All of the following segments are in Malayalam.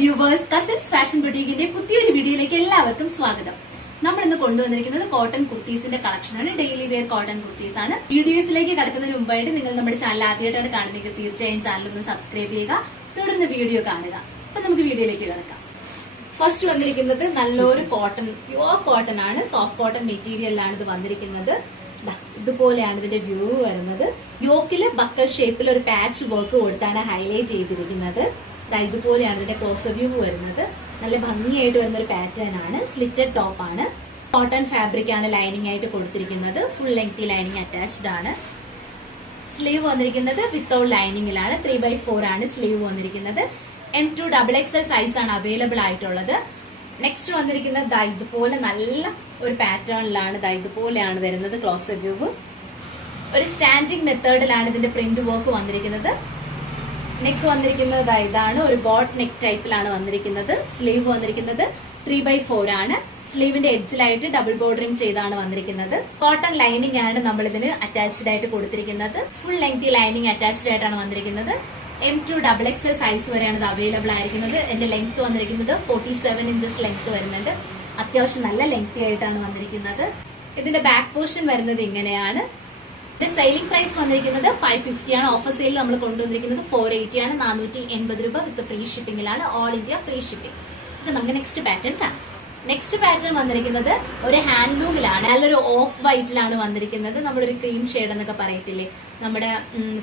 വ്യൂവേഴ്സ്, കസിൻസ് ഫാഷൻ ബുട്ടീക്കിന്റെ പുതിയൊരു വീഡിയോയിലേക്ക് എല്ലാവർക്കും സ്വാഗതം. നമ്മൾ ഇന്ന് കൊണ്ടുവന്നിരിക്കുന്നത് കോട്ടൺ കുർത്തീസിന്റെ കളക്ഷനാണ്. ഡെയിലി വെയർ കോട്ടൺ കുർത്തീസ് ആണ്. വീഡിയോസിലേക്ക് കടക്കുന്നതിന് മുമ്പായിട്ട് നിങ്ങൾ നമ്മുടെ ചാനൽ ആദ്യമായിട്ടാണ് കാണുന്നതെങ്കിൽ തീർച്ചയായും ചാനൽ ഒന്ന് സബ്സ്ക്രൈബ് ചെയ്യുക, തുടർന്ന് വീഡിയോ കാണുക. അപ്പൊ നമുക്ക് വീഡിയോയിലേക്ക് കിടക്കാം. ഫസ്റ്റ് വന്നിരിക്കുന്നത് നല്ലൊരു കോട്ടൺ, പ്യുവർ കോട്ടൺ ആണ്. സോഫ്റ്റ് കോട്ടൺ മെറ്റീരിയലിലാണ് ഇത് വന്നിരിക്കുന്നത്. ഇതുപോലെയാണ് ഇതിന്റെ വ്യൂ വരുന്നത്. യോക്കില് ബക്കൽ ഷേപ്പിൽ ഒരു പാച്ച് വർക്ക് കൊടുത്താണ് ഹൈലൈറ്റ് ചെയ്തിരിക്കുന്നത്. ഇതുപോലെയാണ് ഇതിന്റെ ക്ലോസ് വ്യൂ വരുന്നത്. നല്ല ഭംഗിയായിട്ട് വരുന്ന ഒരു പാറ്റേൺ ആണ്. സ്ലിറ്റഡ് ടോപ്പ് ആണ്. കോട്ടൺ ഫാബ്രിക് ആണ് ലൈനിങ് ആയിട്ട് കൊടുത്തിരിക്കുന്നത്. ഫുൾ ലെങ്തി ലൈനിങ് അറ്റാച്ച്ഡ് ആണ്. സ്ലീവ് വന്നിരിക്കുന്നത് വിത്തൗട്ട് ലൈനിങ്ങിലാണ്. 3/4 ആണ് സ്ലീവ് വന്നിരിക്കുന്നത്. M2 XXL സൈസ് ആണ് അവൈലബിൾ ആയിട്ടുള്ളത്. നെക്സ്റ്റ് വന്നിരിക്കുന്നത് ഇതുപോലെ നല്ല ഒരു പാറ്റേണിലാണ്. ഇതുപോലെയാണ് വരുന്നത് ക്ലോസ് വ്യൂ. ഒരു സ്റ്റാൻഡിംഗ് മെത്തേഡിലാണ് ഇതിന്റെ പ്രിന്റ് വർക്ക് വന്നിരിക്കുന്നത്. നെക്ക് വന്നിരിക്കുന്നത് ഇതാണ്, ഒരു ബോട്ട് നെക്ക് ടൈപ്പിലാണ് വന്നിരിക്കുന്നത്. സ്ലീവ് വന്നിരിക്കുന്നത് 3/4 ആണ്. സ്ലീവിന്റെ എഡ്ജിലായിട്ട് ഡബിൾ ബോർഡറിംഗ് ചെയ്താണ് വന്നിരിക്കുന്നത്. കോട്ടൺ ലൈനിങ് ആണ് നമ്മൾ ഇതിന് അറ്റാച്ച്ഡ് ആയിട്ട് കൊടുത്തിരിക്കുന്നത്. ഫുൾ ലെങ്തി ലൈനിങ് അറ്റാച്ച്ഡ് ആയിട്ടാണ് വന്നിരിക്കുന്നത്. M2 XXL സൈസ് വരെയാണ് ഇത് അവൈലബിൾ ആയിരിക്കുന്നത്. എന്റെ ലെങ്ത് വന്നിരിക്കുന്നത് 47 ഇഞ്ചസ് ലെങ്ത് വരുന്നുണ്ട്. അത്യാവശ്യം നല്ല ലെങ്തി ആയിട്ടാണ് വന്നിരിക്കുന്നത്. ഇതിന്റെ ബാക്ക് പോർഷൻ വരുന്നത് ഇങ്ങനെയാണ്. ഇതിന്റെ സെയിലിംഗ് പ്രൈസ് വന്നിരിക്കുന്നത് 550 ആണ്. ഓഫർ സെയിൽ നമ്മൾ കൊണ്ടുവന്നിരിക്കുന്നത് 480 ആണ്. 480 രൂപ വിത്ത് ഫ്രീ ഷിപ്പിംഗിലാണ്. All India free shipping. ഇത് നമുക്ക് നെക്സ്റ്റ് പാറ്റേൺ കാണാം. നെക്സ്റ്റ് പാറ്റേൺ വന്നിരിക്കുന്നത് ഒരു ഹാൻഡ്ലൂമിലാണ്. നല്ലൊരു ഓഫ് വൈറ്റിലാണ് വന്നിരിക്കുന്നത്. നമ്മുടെ ഒരു ക്രീം ഷെയ്ഡ് എന്നൊക്കെ പറയത്തില്ലേ, നമ്മുടെ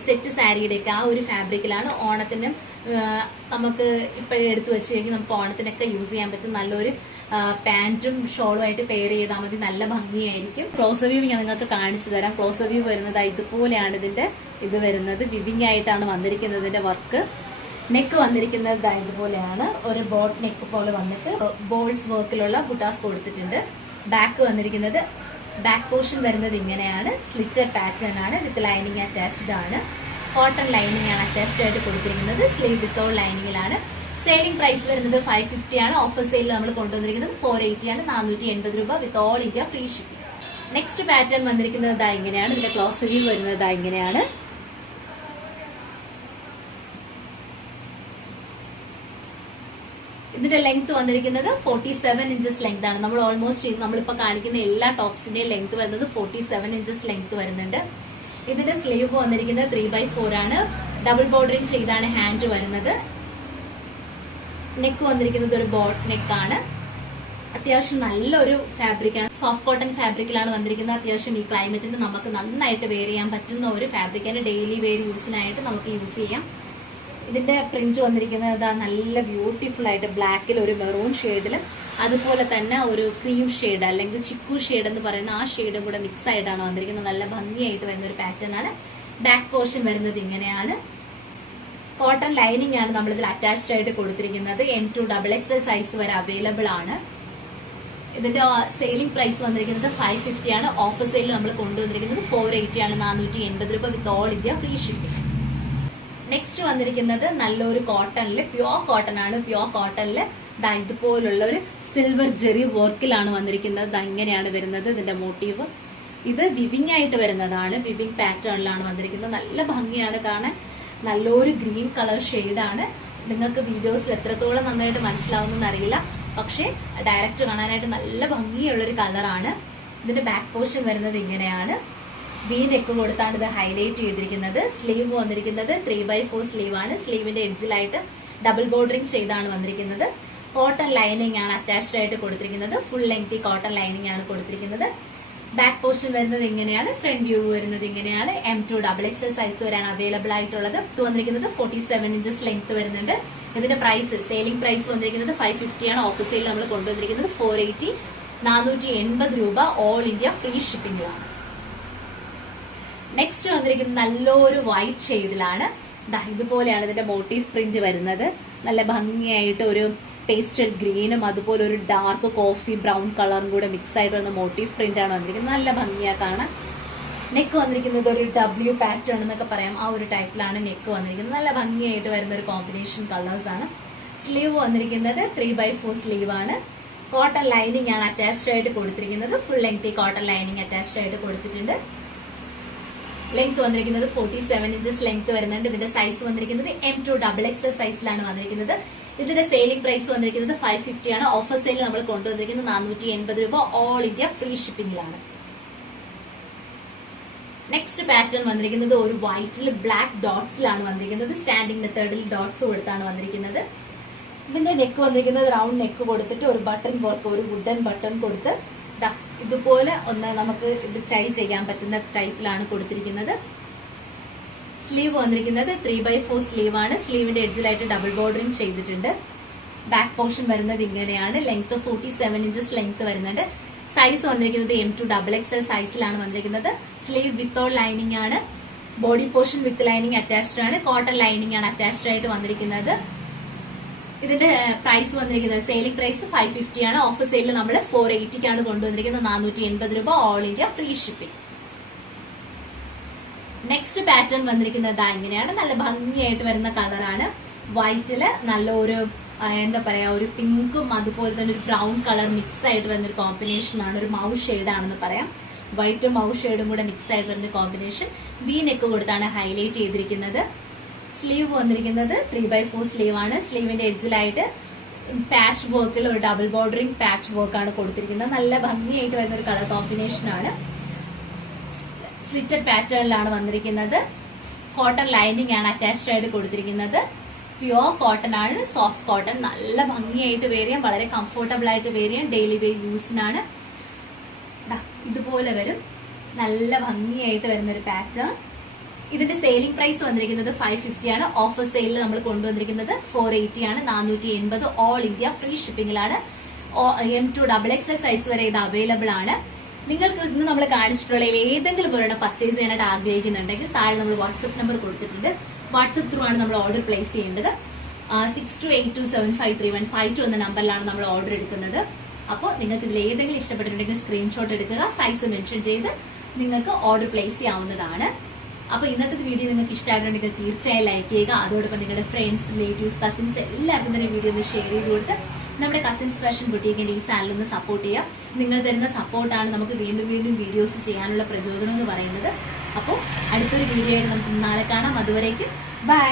സെറ്റ് സാരിയുടെ ഒക്കെ ആ ഒരു ഫാബ്രിക്കിലാണ്. ഓണത്തിന് നമുക്ക് ഇപ്പോഴേ എടുത്തു വെച്ച് കഴിഞ്ഞാൽ നമുക്ക് ഓണത്തിനൊക്കെ യൂസ് ചെയ്യാൻ പറ്റും. നല്ലൊരു പാന്റും ഷോളും ആയിട്ട് പെയർ ചെയ്താൽ മതി, നല്ല ഭംഗിയായിരിക്കും. ക്ലോസ് വ്യൂ ഞാൻ നിങ്ങൾക്ക് കാണിച്ചു തരാം. ക്ലോസ് വ്യൂ വരുന്നത് ഇതുപോലെയാണ് ഇതിന്റെ ഇത് വരുന്നത്. വിവിംഗ് ആയിട്ടാണ് വന്നിരിക്കുന്നത് ഇതിന്റെ വർക്ക്. നെക്ക് വന്നിരിക്കുന്നത് ഇതുപോലെയാണ്. ഒരു ബോട്ട് നെക്ക് പോലെ വന്നിട്ട് ബോൾസ് വർക്കിലുള്ള ബുട്ടാസ് കൊടുത്തിട്ടുണ്ട്. ബാക്ക് വന്നിരിക്കുന്നത്, ബാക്ക് പോർഷൻ വരുന്നത് ഇങ്ങനെയാണ്. സ്ലിറ്റഡ് പാറ്റേൺ ആണ്. വിത്ത് ലൈനിങ് അറ്റാച്ച്ഡ് ആണ്. കോട്ടൺ ലൈനിങ് ആണ് അറ്റാച്ച്ഡ് ആയിട്ട് കൊടുത്തിരിക്കുന്നത്. സ്ലീവ് വിത്തൗട്ട് ലൈനിങ്ങിലാണ്. സെയിലിംഗ് പ്രൈസ് വരുന്നത് 550 ആണ്. ഓഫർ സെയിൽ നമ്മൾ കൊണ്ടുവന്നിരിക്കുന്നത് 480 ആണ്. 480 രൂപ with all India free shipping. Next pattern വന്നിരിക്കുന്നത് ഇങ്ങനെയാണ്. ഇതിന്റെ ക്ലോസ് വ്യൂ വരുന്നത് ഇങ്ങനെയാണ്. ഇതിന്റെ ലെങ്ത് വന്നിരിക്കുന്നത് 47 ഇഞ്ചസ് ലെങ്ത് ആണ്. നമ്മൾ ഓൾമോസ്റ്റ് നമ്മളിപ്പോ കാണിക്കുന്ന എല്ലാ ടോപ്സിന്റെയും ലെങ്ത് വരുന്നത് 47 ഇഞ്ചസ് ലെങ്ത് വരുന്നുണ്ട്. ഇതിന്റെ സ്ലീവ് വന്നിരിക്കുന്നത് 3/4 ആണ്. ഡബിൾ ബോർഡറിംഗ് ചെയ്താണ് ഹാൻഡ് വരുന്നത്. നെക്ക് വന്നിരിക്കുന്നത് ഒരു ബോട്ട് നെക്ക് ആണ്. അത്യാവശ്യം നല്ലൊരു ഫാബ്രിക്കാണ്. സോഫ്റ്റ് കോട്ടൺ ഫാബ്രിക്കിലാണ് വന്നിരിക്കുന്നത്. അത്യാവശ്യം ഈ ക്ലൈമറ്റിന് നമുക്ക് നന്നായിട്ട് വെയർ ചെയ്യാൻ പറ്റുന്ന ഒരു ഫാബ്രിക്കാണ്. ഡെയിലി വെയർ യൂസിനായിട്ട് നമുക്ക് യൂസ് ചെയ്യാം. ഇതിന്റെ പ്രിന്റ് വന്നിരിക്കുന്നത് നല്ല ബ്യൂട്ടിഫുൾ ആയിട്ട് ബ്ലാക്കിൽ ഒരു മെറൂൺ ഷെയ്ഡിലും അതുപോലെ തന്നെ ഒരു ക്രീം ഷെയ്ഡ് അല്ലെങ്കിൽ ചിക്കു ഷെയ്ഡ് എന്ന് പറയുന്ന ആ ഷെയ്ഡും കൂടെ മിക്സ് ആയിട്ടാണ് വന്നിരിക്കുന്നത്. നല്ല ഭംഗിയായിട്ട് വരുന്ന ഒരു പാറ്റേൺ ആണ്. ബാക്ക് പോർഷൻ വരുന്നത് ഇങ്ങനെയാണ്. കോട്ടൺ ലൈനിങ് ആണ് നമ്മൾ ഇതിൽ അറ്റാച്ച്ഡ് ആയിട്ട് കൊടുത്തിരിക്കുന്നത്. M2 XXL സൈസ് വരെ അവൈലബിൾ ആണ്. ഇതിന്റെ സെയിലിംഗ് പ്രൈസ് വന്നിരിക്കുന്നത് 550 ആണ്. ഓഫർ സെയിൽ നമ്മൾ കൊണ്ടുവന്നിരിക്കുന്നത് 480 ആണ്. 480 രൂപ with all India free shipping. Next വന്നിരിക്കുന്നത് നല്ലൊരു കോട്ടണില്, പ്യുവർ കോട്ടൺ ആണ്. പ്യുവർ കോട്ടണില് ഇതുപോലുള്ള ഒരു സിൽവർ ജെറി വർക്കിലാണ് വന്നിരിക്കുന്നത്. ഇങ്ങനെയാണ് വരുന്നത് ഇതിന്റെ മോട്ടീവ്. ഇത് വിവിംഗ് ആയിട്ട് വരുന്നതാണ്. വിവിംഗ് പാറ്റേണിലാണ് വന്നിരിക്കുന്നത്. നല്ല ഭംഗിയാണ് കാണാൻ. നല്ലൊരു ഗ്രീൻ കളർ ഷെയ്ഡാണ്. നിങ്ങൾക്ക് വീഡിയോസിൽ എത്രത്തോളം നന്നായിട്ട് മനസ്സിലാവുമെന്ന് അറിയില്ല, പക്ഷെ ഡയറക്റ്റ് കാണാനായിട്ട് നല്ല ഭംഗിയുള്ളൊരു കളറാണ്. ഇതിന്റെ ബാക്ക് പോർഷൻ വരുന്നത് ഇങ്ങനെയാണ്. വി നെക്ക് കൊടുത്താണ് ഇത് ഹൈലൈറ്റ് ചെയ്തിരിക്കുന്നത്. സ്ലീവ് വന്നിരിക്കുന്നത് 3/4 സ്ലീവ് ആണ്. സ്ലീവിന്റെ എഡ്ജിലായിട്ട് ഡബിൾ ബോർഡറിംഗ് ചെയ്താണ് വന്നിരിക്കുന്നത്. കോട്ടൺ ലൈനിങ് ആണ് അറ്റാച്ച്ഡ് ആയിട്ട് കൊടുത്തിരിക്കുന്നത്. ഫുൾ ലെങ്തി കോട്ടൺ ലൈനിങ് ആണ് കൊടുത്തിരിക്കുന്നത്. ബാക്ക് പോർഷൻ വരുന്നത് ഇങ്ങനെയാണ്. ഫ്രണ്ട് വ്യൂ വരുന്നത് ഇങ്ങനെയാണ്. M2 XXL സൈസ് വരെയാണ് അവൈലബിൾ ആയിട്ടുള്ളത്. ഇത് വന്നിരിക്കുന്നത് 47 ഇഞ്ചസ് ലെങ്ത് വരുന്നുണ്ട്. ഇതിന്റെ പ്രൈസ്, സെയിലിംഗ് പ്രൈസ് വന്നിരിക്കുന്നത് 550 ആണ്. ഓഫർ സെയിൽ നമ്മൾ കൊണ്ടുവന്നിരിക്കുന്നത് 480, 480 രൂപ ഓൾ ഇന്ത്യ ഫ്രീ ഷിപ്പിംഗിലാണ്. നെക്സ്റ്റ് വന്നിരിക്കുന്നത് നല്ലൊരു വൈറ്റ് ഷെയ്ഡിലാണ്. ഇതുപോലെയാണ് ഇതിന്റെ മോട്ടീവ് പ്രിന്റ് വരുന്നത്. നല്ല ഭംഗിയായിട്ട് ഒരു പേസ്റ്റൽ ഗ്രീനും അതുപോലെ ഒരു ഡാർക്ക് കോഫി ബ്രൗൺ കളറും കൂടെ മിക്സ് ആയിട്ട് വന്ന മോട്ടീവ് പ്രിന്റ് ആണ് വന്നിരിക്കുന്നത്. നല്ല ഭംഗിയാ കാണാൻ. നെക്ക് വന്നിരിക്കുന്നത് ഒരു W പാറ്റേൺ എന്നൊക്കെ പറയാം. ആ ഒരു ടൈപ്പിലാണ് നെക്ക് വന്നിരിക്കുന്നത്. നല്ല ഭംഗിയായിട്ട് വരുന്ന ഒരു കോമ്പിനേഷൻ കളേഴ്സ് ആണ്. സ്ലീവ് വന്നിരിക്കുന്നത് 3/4 സ്ലീവ് ആണ്. കോട്ടൺ ലൈനിങ് ആണ് അറ്റാച്ച്ഡ് ആയിട്ട് കൊടുത്തിരിക്കുന്നത്. Full lengthy cotton lining attached ആയിട്ട് കൊടുത്തിട്ടുണ്ട്. ലെങ്ത് വന്നിരിക്കുന്നത് 47 ഇഞ്ചസ് ലെങ്ത് വരുന്നുണ്ട്. ഇതിന്റെ സൈസ് വന്നിരിക്കുന്നത് M2 XXL സൈസിലാണ് വന്നിരിക്കുന്നത്. ഇതിന്റെ സെയിലിംഗ് പ്രൈസ് വന്നിരിക്കുന്നത് 550 ആണ്. ഓഫർ സെയിൽ നമ്മൾ കൊണ്ടുവന്നിരിക്കുന്നത് 480 രൂപ. ഓൾ ഇന്ത്യ ഫ്രീ ഷിപ്പിംഗിലാണ്. നെക്സ്റ്റ് പാറ്റേൺ വന്നിരിക്കുന്നത് ഒരു വൈറ്റിൽ ബ്ലാക്ക് ഡോട്ട്സിലാണ് വന്നിരിക്കുന്നത്. സ്റ്റാൻഡിംഗ് മെത്തേഡിൽ ഡോട്ട്സ് കൊടുത്താണ് വന്നിരിക്കുന്നത്. ഇതിന്റെ നെക്ക് വന്നിരിക്കുന്നത് റൗണ്ട് നെക്ക് കൊടുത്തിട്ട് ഒരു ബട്ടൺ വർക്ക്, ഒരു വുഡൻ ബട്ടൺ കൊടുത്ത് ഇതുപോലെ ഒന്ന് നമുക്ക് ഇത് ടൈ ചെയ്യാൻ പറ്റുന്ന ടൈപ്പിലാണ് കൊടുത്തിരിക്കുന്നത്. സ്ലീവ് വന്നിരിക്കുന്നത് 3/4 സ്ലീവ് ആണ്. സ്ലീവിന്റെ എഡ്ജിലായിട്ട് ഡബിൾ ബോർഡറിംഗ് ചെയ്തിട്ടുണ്ട്. ബാക്ക് പോർഷൻ വരുന്നത് ഇങ്ങനെയാണ്. ലെങ്ത് 47 ഇഞ്ചസ് ലെങ്ത് വരുന്നുണ്ട്. സൈസ് വന്നിരിക്കുന്നത് M2XXL സൈസിലാണ് വന്നിരിക്കുന്നത്. സ്ലീവ് വിത്തൗട്ട് ലൈനിങ് ആണ്. ബോഡി പോർഷൻ വിത്ത് ലൈനിങ് അറ്റാച്ച്ഡ് ആണ്. കോട്ടൺ ലൈനിങ് ആണ് അറ്റാച്ച്ഡ് ആയിട്ട് വന്നിരിക്കുന്നത്. ഇതിന്റെ പ്രൈസ് വന്നിരിക്കുന്നത് സെയിലിംഗ് പ്രൈസ് 550 ആണ്. ഓഫർ സെയിലിൽ നമ്മൾ 480 കൊണ്ടുവന്നിരിക്കുന്നത്. 480 രൂപ. All India free shipping. Next pattern വന്നിരിക്കുന്നത് ഇങ്ങനെയാണ്. നല്ല ഭംഗിയായിട്ട് വരുന്ന കളറാണ്. വൈറ്റില് നല്ല ഒരു എന്താ പറയാ ഒരു പിങ്കും അതുപോലെ തന്നെ ഒരു ബ്രൗൺ കളർ മിക്സ് ആയിട്ട് വരുന്ന ഒരു കോമ്പിനേഷൻ ആണ്. ഒരു മൗ ഷെയ്ഡ് ആണെന്ന് പറയാം. വൈറ്റും മൗ ഷെയ്ഡും കൂടെ മിക്സ് ആയിട്ട് വരുന്ന കോമ്പിനേഷൻ. വി നെക്ക് കൊടുത്താണ് ഹൈലൈറ്റ് ചെയ്തിരിക്കുന്നത്. സ്ലീവ് വന്നിരിക്കുന്നത് 3/4 സ്ലീവ് ആണ്. സ്ലീവിന്റെ എഡ്ജിലായിട്ട് പാച്ച് വർക്കിൽ ഒരു ഡബിൾ ബോർഡറിംഗ് പാച്ച് വർക്ക് ആണ് കൊടുത്തിരിക്കുന്നത്. നല്ല ഭംഗിയായിട്ട് വരുന്ന ഒരു കളർ കോമ്പിനേഷൻ ആണ്. സ്ലിറ്റഡ് പാറ്റേണിലാണ് വന്നിരിക്കുന്നത്. കോട്ടൺ ലൈനിങ് ആണ് അറ്റാച്ച്ഡ് ആയിട്ട് കൊടുത്തിരിക്കുന്നത്. പ്യുവർ കോട്ടൺ ആണ്. Soft cotton. നല്ല ഭംഗിയായിട്ട് വേറിയാം. വളരെ കംഫർട്ടബിൾ ആയിട്ട് വേറിയാം. Daily wear യൂസിനാണ്. ഇതുപോലെ വരും. നല്ല ഭംഗിയായിട്ട് വരുന്ന ഒരു പാറ്റേൺ. ഇതിന്റെ സെയിലിംഗ് പ്രൈസ് വന്നിരിക്കുന്നത് 550 ആണ്. ഓഫർ സെയിലിൽ നമ്മൾ കൊണ്ടുവന്നിരിക്കുന്നത് 480 ആണ്. 480 ഓൾ ഇന്ത്യ ഫ്രീ ഷിപ്പിംഗിലാണ്. M2XXL സൈസ് വരെ ഇത് അവൈലബിൾ ആണ്. നിങ്ങൾക്ക് ഇന്ന് നമ്മൾ കാണിച്ചിട്ടുള്ള ഏതെങ്കിലും ഒരെണ്ണം പർച്ചേസ് ചെയ്യാനായിട്ട് ആഗ്രഹിക്കുന്നുണ്ടെങ്കിൽ താഴെ നമ്മൾ വാട്സ്ആപ്പ് നമ്പർ കൊടുത്തിട്ടുണ്ട്. വാട്സ്ആപ്പ് ത്രൂ ആണ് നമ്മൾ ഓർഡർ പ്ലേസ് ചെയ്യേണ്ടത്. 6282753152 എന്ന നമ്പറിലാണ് നമ്മൾ ഓർഡർ എടുക്കുന്നത്. അപ്പോൾ നിങ്ങൾക്ക് ഇതിൽ ഏതെങ്കിലും ഇഷ്ടപ്പെട്ടിട്ടുണ്ടെങ്കിൽ സ്ക്രീൻഷോട്ട് എടുക്കുക. സൈസ് മെൻഷൻ ചെയ്ത് നിങ്ങൾക്ക് ഓർഡർ പ്ലേസ് ചെയ്യാവുന്നതാണ്. അപ്പൊ ഇന്നത്തെ വീഡിയോ നിങ്ങൾക്ക് ഇഷ്ടമായിട്ടുണ്ടെങ്കിൽ തീർച്ചയായും ലൈക്ക് ചെയ്യുക. അതോടൊപ്പം നിങ്ങളുടെ ഫ്രണ്ട്സ്, റിലേറ്റീവ്സ്, കസിൻസ് എല്ലാവർക്കും തന്നെ വീഡിയോ ഒന്ന് ഷെയർ ചെയ്ത് കൊടുത്ത് നമ്മുടെ കസിൻസ് ഫാഷൻ ബുട്ടീക്കിന്റെ ഈ ചാനൽ ഒന്ന് സപ്പോർട്ട് ചെയ്യാം. നിങ്ങൾ തരുന്ന സപ്പോർട്ടാണ് നമുക്ക് വീണ്ടും വീണ്ടും വീഡിയോസ് ചെയ്യാനുള്ള പ്രചോദനം എന്ന് പറയുന്നത്. അപ്പോൾ അടുത്തൊരു വീഡിയോ ആയിട്ട് നമുക്ക് നാളെ കാണാം. അതുവരേക്കും ബൈ.